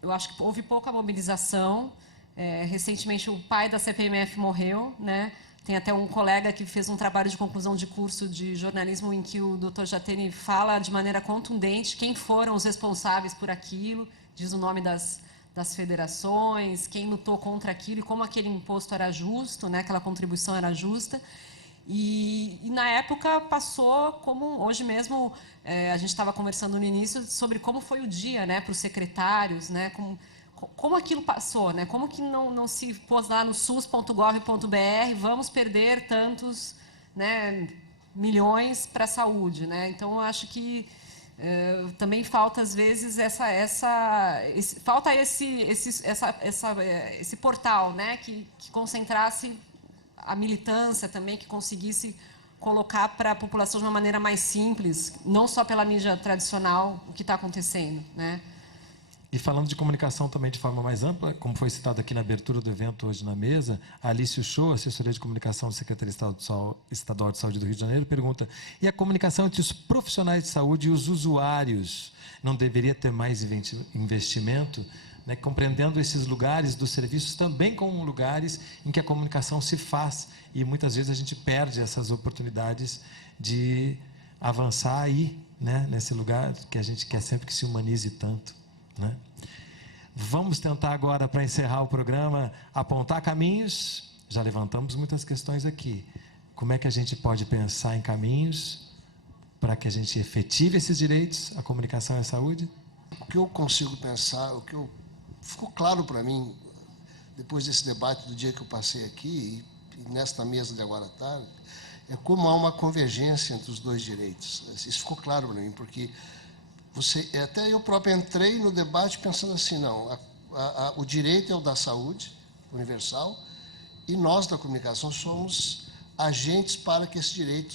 Eu acho que houve pouca mobilização. Recentemente, o pai da CPMF morreu, né? Tem até um colega que fez um trabalho de conclusão de curso de jornalismo em que o Dr. Jatene fala de maneira contundente quem foram os responsáveis por aquilo, diz o nome das federações, quem lutou contra aquilo e como aquele imposto era justo, né, aquela contribuição era justa. E na época passou como, hoje mesmo, a gente estava conversando no início sobre como foi o dia, né, para os secretários, né, como aquilo passou, né, como que não se pôs lá no sus.gov.br, vamos perder tantos, né, milhões para a saúde, né? Então, eu acho que também falta, às vezes, falta esse portal, né, que concentrasse a militância também, que conseguisse colocar para a população de uma maneira mais simples, não só pela mídia tradicional, o que está acontecendo, né? E falando de comunicação também de forma mais ampla, como foi citado aqui na abertura do evento hoje na mesa, a Alice Uchoa, assessoria de comunicação da Secretaria Estadual de Saúde do Rio de Janeiro, pergunta: e a comunicação entre os profissionais de saúde e os usuários não deveria ter mais investimento? Né, compreendendo esses lugares dos serviços também como lugares em que a comunicação se faz, e muitas vezes a gente perde essas oportunidades de avançar aí, né, nesse lugar que a gente quer sempre que se humanize tanto, né? Vamos tentar agora, para encerrar o programa, apontar caminhos. Já levantamos muitas questões aqui. Como é que a gente pode pensar em caminhos para que a gente efetive esses direitos, a comunicação e a saúde? O que eu consigo pensar, o que ficou claro para mim, depois desse debate do dia que eu passei aqui, e nesta mesa de agora à tarde, é como há uma convergência entre os dois direitos. Isso ficou claro para mim, porque até eu próprio entrei no debate pensando assim, não, o direito é o da saúde universal, e nós da comunicação somos agentes para que esse direito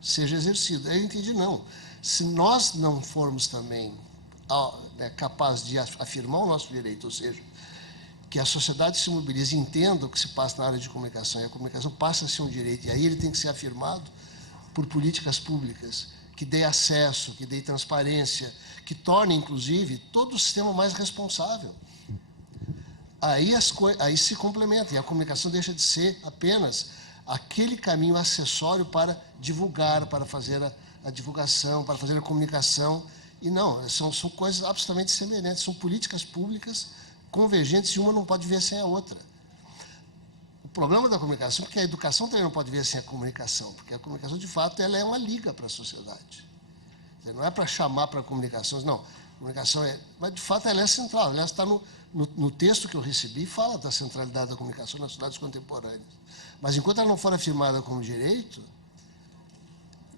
seja exercido. Eu entendi, não. Se nós não formos também capazes de afirmar o nosso direito, ou seja, que a sociedade se mobilize e entenda o que se passa na área de comunicação, e a comunicação passa a ser um direito, e aí ele tem que ser afirmado por políticas públicas que dê acesso, que dê transparência, que torne, inclusive, todo o sistema mais responsável. Aí se complementa, e a comunicação deixa de ser apenas aquele caminho acessório para divulgar, para fazer a divulgação, para fazer a comunicação. E não, são coisas absolutamente semelhantes, são políticas públicas convergentes, e uma não pode ver sem a outra. O problema da comunicação é que a educação também não pode ver sem a comunicação, porque a comunicação, de fato, ela é uma liga para a sociedade. Não é para chamar para a comunicação, não. A comunicação mas, de fato, ela é central. Ela está no texto que eu recebi, fala da centralidade da comunicação nas sociedades contemporâneas. Mas, enquanto ela não for afirmada como direito,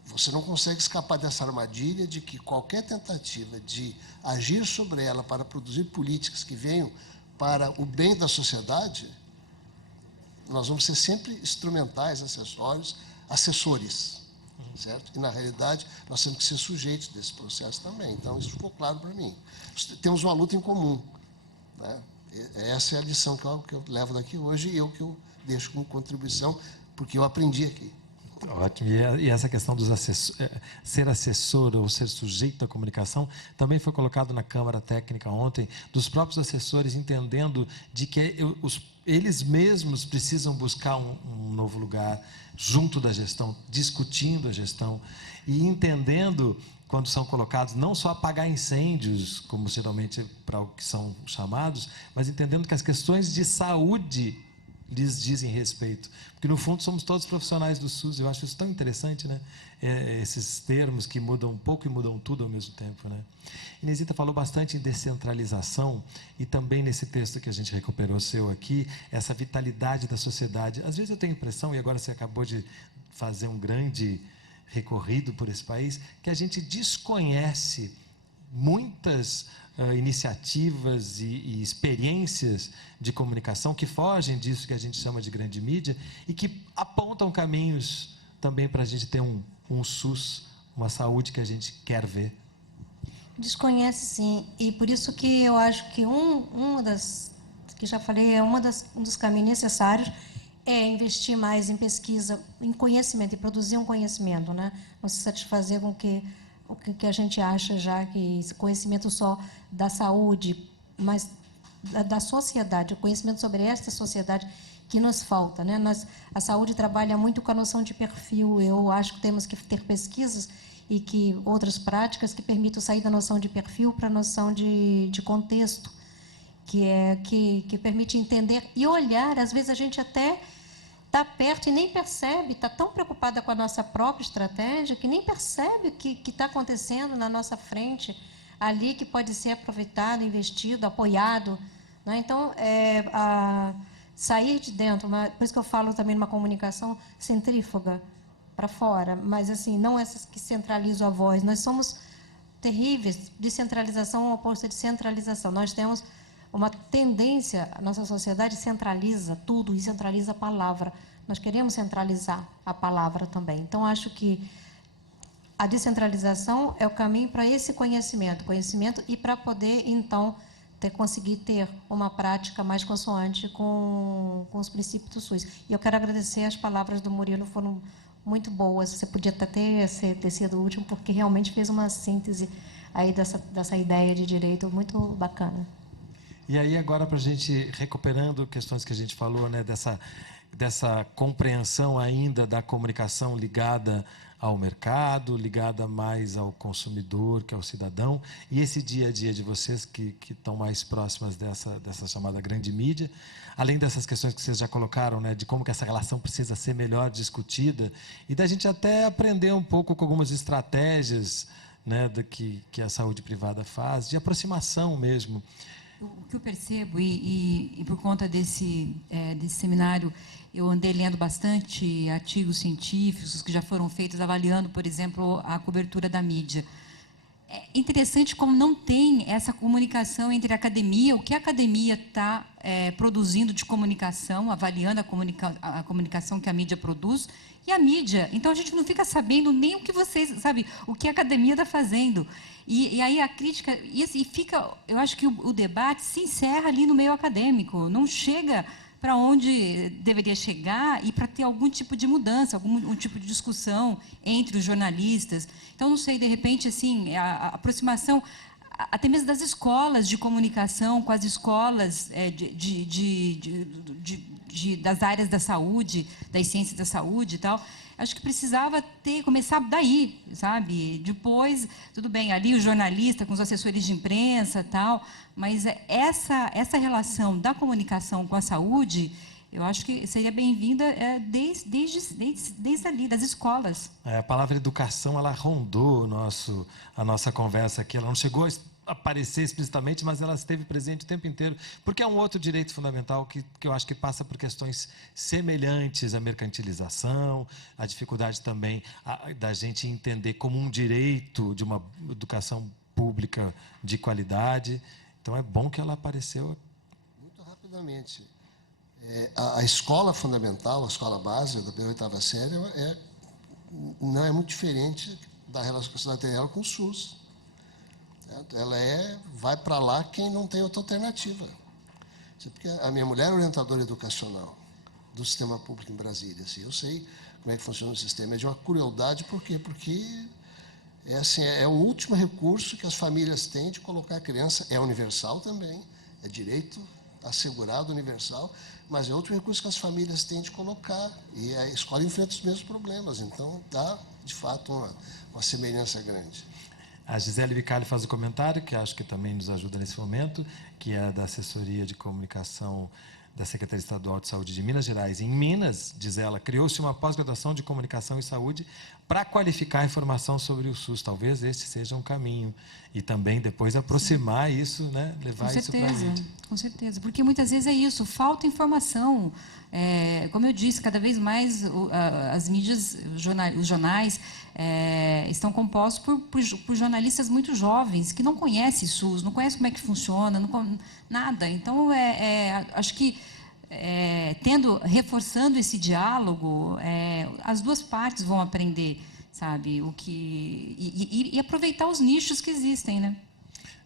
você não consegue escapar dessa armadilha de que qualquer tentativa de agir sobre ela para produzir políticas que venham para o bem da sociedade, nós vamos ser sempre instrumentais, assessores, certo? E, na realidade, nós temos que ser sujeitos desse processo também. Então, isso ficou claro para mim. Temos uma luta em comum, né? Essa é a lição que eu levo daqui hoje, e que eu deixo como contribuição, porque eu aprendi aqui. Ótimo. E essa questão dos ser assessor ou ser sujeito à comunicação também foi colocado na Câmara Técnica ontem, dos próprios assessores entendendo de que eles mesmos precisam buscar um novo lugar junto da gestão, discutindo a gestão e entendendo, quando são colocados, não só apagar incêndios, como geralmente para o que são chamados, mas entendendo que as questões de saúde lhes dizem respeito. Porque, no fundo, somos todos profissionais do SUS. Eu acho isso tão interessante, né? Esses termos que mudam um pouco e mudam tudo ao mesmo tempo, né? Inesita falou bastante em descentralização e também nesse texto que a gente recuperou seu aqui, essa vitalidade da sociedade. Às vezes eu tenho a impressão, e agora você acabou de fazer um grande recorrido por esse país, que a gente desconhece muitas iniciativas e experiências de comunicação que fogem disso que a gente chama de grande mídia e que apontam caminhos também para a gente ter um SUS, uma saúde que a gente quer ver. Desconhece, sim, e por isso que eu acho que que já falei, um dos caminhos necessários é investir mais em pesquisa, em conhecimento, e produzir um conhecimento, né? Não se satisfazer com o que a gente acha já, que esse conhecimento só da saúde, mas da sociedade, o conhecimento sobre esta sociedade que nos falta, né? A saúde trabalha muito com a noção de perfil. Eu acho que temos que ter pesquisas e que outras práticas que permitam sair da noção de perfil para a noção de contexto, que permite entender e olhar. Às vezes a gente até está perto e nem percebe, está tão preocupada com a nossa própria estratégia que nem percebe o que está acontecendo na nossa frente, ali, que pode ser aproveitado, investido, apoiado, né? Então, sair de dentro, por isso que eu falo também numa comunicação centrífuga, para fora, mas assim, não essas que centralizam a voz. Nós somos terríveis. Descentralização é o oposto de centralização. Nós temos uma tendência, a nossa sociedade centraliza tudo e centraliza a palavra. Nós queremos centralizar a palavra também. Então, acho que a descentralização é o caminho para esse conhecimento e para poder, então, conseguir ter uma prática mais consoante com os princípios do SUS. E eu quero agradecer, as palavras do Murilo foram muito boas. Você podia até ter sido o último, porque realmente fez uma síntese aí dessa ideia de direito muito bacana. E aí, agora, para a gente, recuperando questões que a gente falou, né, dessa compreensão ainda da comunicação ligada ao mercado, ligada mais ao consumidor, que é o cidadão, e esse dia a dia de vocês que estão mais próximas dessa chamada grande mídia, além dessas questões que vocês já colocaram, né, de como que essa relação precisa ser melhor discutida, e da gente até aprender um pouco com algumas estratégias, né, que a saúde privada faz, de aproximação mesmo. O que eu percebo, e por conta desse seminário, eu andei lendo bastante artigos científicos que já foram feitos avaliando, por exemplo, a cobertura da mídia. É interessante como não tem essa comunicação entre a academia, o que a academia está produzindo de comunicação, avaliando a comunicação que a mídia produz, e a mídia. Então, a gente não fica sabendo nem o que vocês, sabe, o que a academia está fazendo. E aí a crítica, eu acho que o debate se encerra ali no meio acadêmico, não chega para onde deveria chegar e para ter algum tipo de mudança, algum tipo de discussão entre os jornalistas. Então, não sei, de repente, assim, a aproximação até mesmo das escolas de comunicação com as escolas das áreas da saúde, das ciências da saúde e tal. Acho que precisava começar daí, sabe? Depois, tudo bem, ali o jornalista com os assessores de imprensa e tal, mas essa relação da comunicação com a saúde, eu acho que seria bem-vinda desde ali, das escolas. A palavra educação, ela rondou a nossa conversa aqui, ela não chegou a aparecer explicitamente, mas ela esteve presente o tempo inteiro, porque é um outro direito fundamental que eu acho que passa por questões semelhantes à mercantilização, a dificuldade também da gente entender como um direito de uma educação pública de qualidade. Então, é bom que ela apareceu. Muito rapidamente. A escola fundamental, a escola básica, da oitava série, não é muito diferente da relação que você tem ela com o SUS. Ela vai para lá quem não tem outra alternativa. Porque a minha mulher é orientadora educacional do sistema público em Brasília. Assim, eu sei como é que funciona o sistema. É de uma crueldade, por quê? Porque é o último recurso que as famílias têm de colocar a criança. É universal também, é direito assegurado universal, mas é outro recurso que as famílias têm de colocar. E a escola enfrenta os mesmos problemas. Então, dá, de fato, uma semelhança grande. A Gisele Bicalho faz o comentário, que acho que também nos ajuda nesse momento, que é da assessoria de comunicação da Secretaria Estadual de Saúde de Minas Gerais. Em Minas, diz ela, criou-se uma pós-graduação de comunicação e saúde para qualificar a informação sobre o SUS. Talvez esse seja um caminho. E também depois aproximar isso, né? Levar isso para a mídia. Com certeza, porque muitas vezes é isso, falta informação. Como eu disse, cada vez mais as mídias, os jornais estão compostos por jornalistas muito jovens, que não conhecem SUS, não conhecem como é que funciona, nada. Então, acho que reforçando esse diálogo, as duas partes vão aprender, sabe, e aproveitar os nichos que existem, né?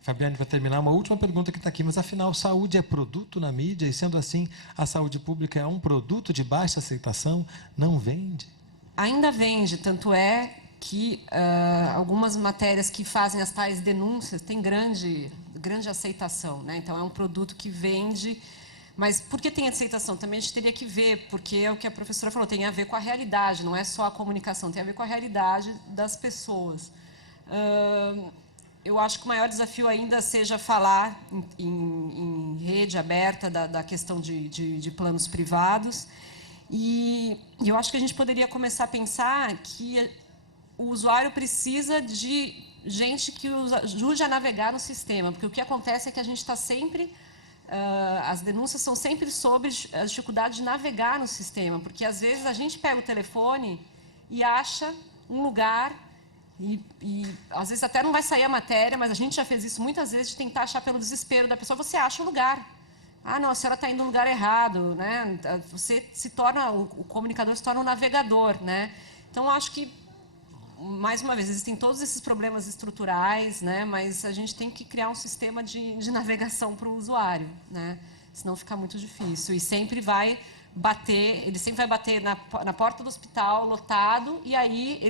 Fabiane, para terminar, uma última pergunta que está aqui, mas afinal, saúde é produto na mídia? E sendo assim, a saúde pública é um produto de baixa aceitação? Não vende? Ainda vende, tanto é que algumas matérias que fazem as tais denúncias têm grande aceitação, né? Então, é um produto que vende Mas por que tem aceitação? Também a gente teria que ver, porque é o que a professora falou, tem a ver com a realidade, não é só a comunicação, tem a ver com a realidade das pessoas. Eu acho que o maior desafio ainda seja falar em rede aberta da questão de planos privados. E eu acho que a gente poderia começar a pensar que o usuário precisa de gente que ajude a navegar no sistema, porque o que acontece é que a gente está sempre... as denúncias são sempre sobre a dificuldade de navegar no sistema, porque às vezes a gente pega o telefone e acha um lugar e às vezes até não vai sair a matéria, mas a gente já fez isso muitas vezes, de tentar achar pelo desespero da pessoa, você acha o lugar. Ah, não, a senhora está indo no lugar errado, né? Você se torna, o comunicador se torna um navegador, né? Então, acho que, mais uma vez, existem todos esses problemas estruturais, né? Mas a gente tem que criar um sistema de navegação para o usuário, né? Senão fica muito difícil. E sempre vai bater, ele sempre vai bater na porta do hospital, lotado, e aí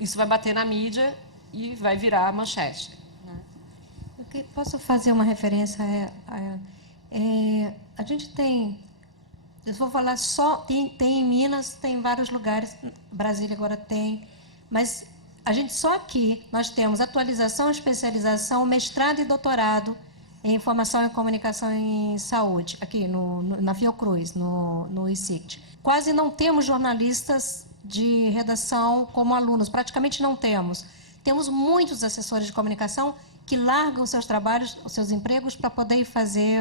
isso vai bater na mídia e vai virar manchete. Né? Posso fazer uma referência a gente tem, eu vou falar só, tem em Minas, tem em vários lugares, Brasília agora tem, mas a gente só aqui, nós temos atualização, especialização, mestrado e doutorado em informação e comunicação em saúde, aqui na Fiocruz, no ICIT. Quase não temos jornalistas de redação como alunos, praticamente não temos. Temos muitos assessores de comunicação que largam seus trabalhos, os seus empregos, para poder fazer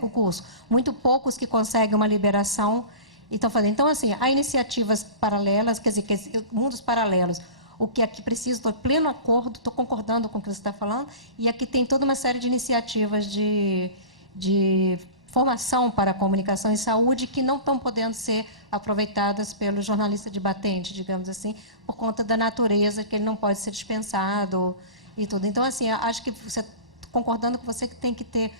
o curso. Muito poucos que conseguem uma liberação e estão fazendo. Então, assim, há iniciativas paralelas, quer dizer, mundos paralelos. O que aqui precisa, estou em pleno acordo, estou concordando com o que você está falando, e aqui tem toda uma série de iniciativas de formação para a comunicação em saúde que não estão podendo ser aproveitadas pelo jornalista de batente, digamos assim, por conta da natureza, que ele não pode ser dispensado e tudo. Então, assim, acho que você, concordando com você, que tem que ter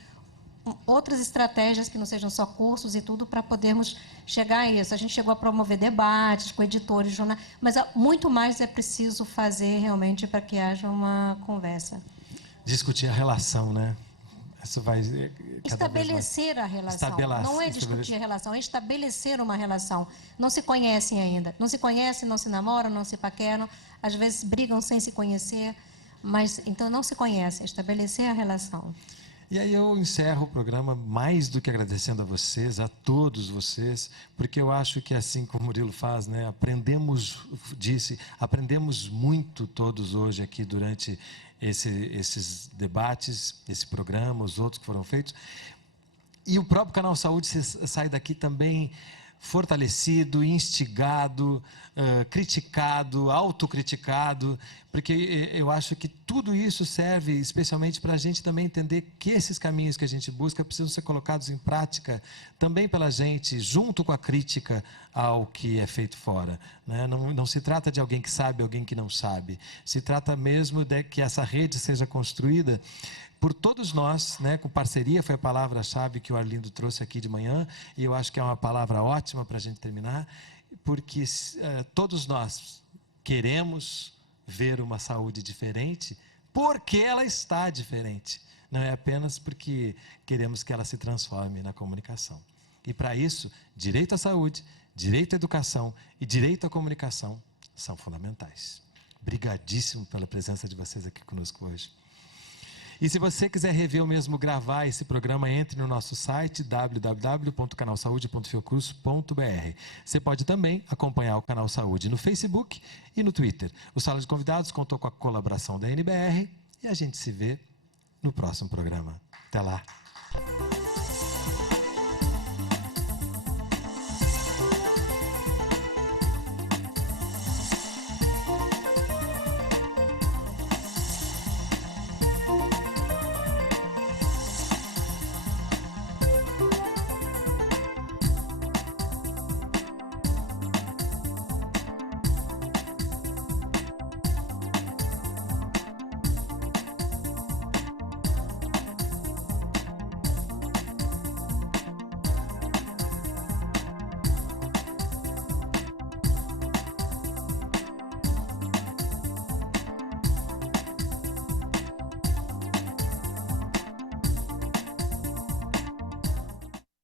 outras estratégias que não sejam só cursos e tudo para podermos chegar a isso. A gente chegou a promover debates com editores, jornais, mas muito mais é preciso fazer realmente para que haja uma conversa. Discutir a relação, né? Isso vai estabelecer a relação. Não é discutir a relação, é estabelecer uma relação. Não se conhecem ainda. Não se conhecem, não se namoram, não se paqueram. Às vezes brigam sem se conhecer, mas então não se conhecem. Estabelecer a relação. E aí eu encerro o programa mais do que agradecendo a vocês, a todos vocês, porque eu acho que assim como o Murilo faz, né, aprendemos muito todos hoje aqui durante esses debates, esse programa, os outros que foram feitos. E o próprio Canal Saúde sai daqui também fortalecido, instigado, criticado, autocriticado, porque eu acho que tudo isso serve especialmente para a gente também entender que esses caminhos que a gente busca precisam ser colocados em prática também pela gente, junto com a crítica ao que é feito fora. Né? Não se trata de alguém que sabe, alguém que não sabe. Se trata mesmo de que essa rede seja construída por todos nós, né, com parceria, foi a palavra-chave que o Arlindo trouxe aqui de manhã, e eu acho que é uma palavra ótima para a gente terminar, porque todos nós queremos ver uma saúde diferente, porque ela está diferente. Não é apenas porque queremos que ela se transforme na comunicação. E para isso, direito à saúde, direito à educação e direito à comunicação são fundamentais. Obrigadíssimo pela presença de vocês aqui conosco hoje. E se você quiser rever ou mesmo gravar esse programa, entre no nosso site www.canalsaude.fiocruz.br. Você pode também acompanhar o Canal Saúde no Facebook e no Twitter. O Sala de Convidados contou com a colaboração da NBR e a gente se vê no próximo programa. Até lá!